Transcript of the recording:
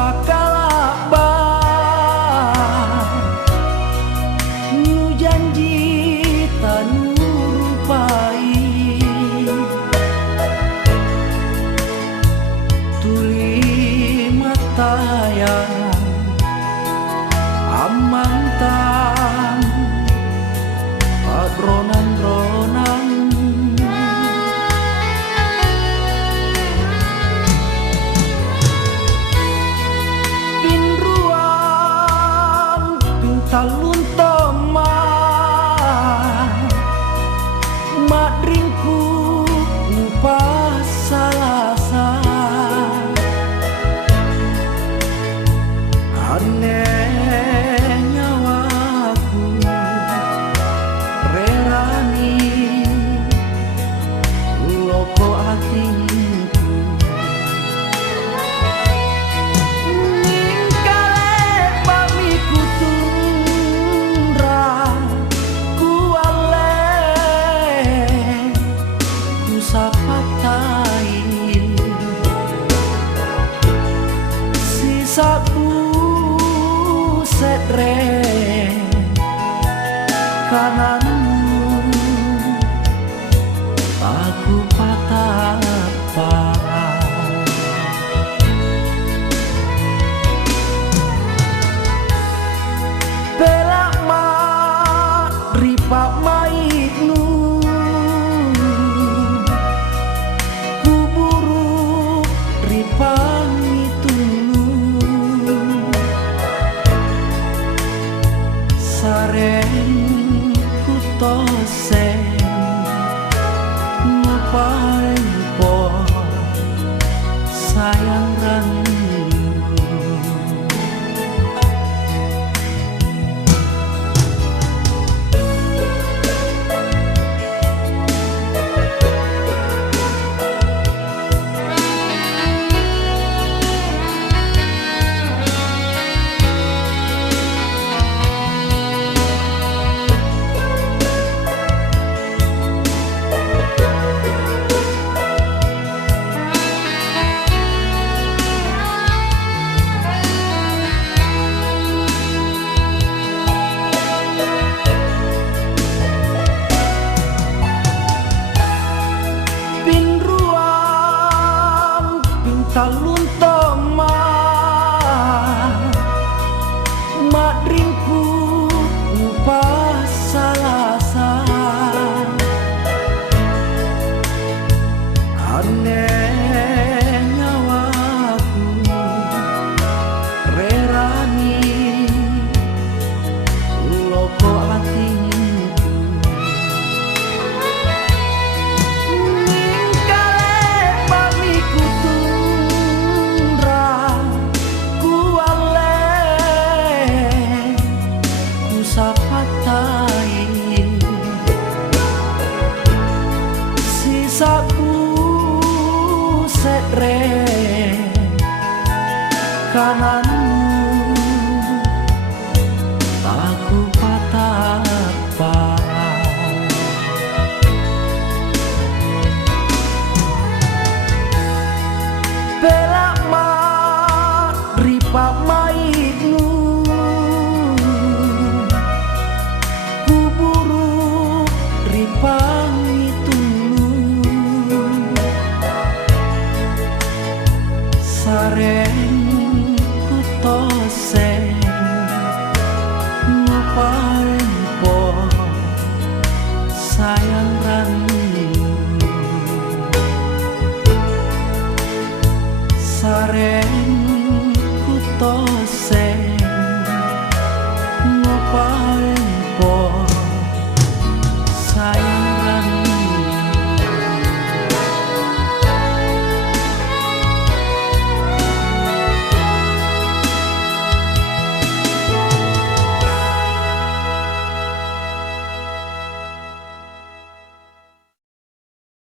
pakalaban nu janji tanu rupai tuli matayan amantan adronan-ronan talun toma madringku lupa salasa aneh nyawaku rerani loko hatiku sisaku sedre kananmu aku patapa belak mak ripak maitnu kuburu ripang itu saren kutosen ngupain po sayang randu talun toma madringku lupa salasa aneh nyawaku rerani loko hatiku sisaku sedre kananmu aku patapa belak mak ripak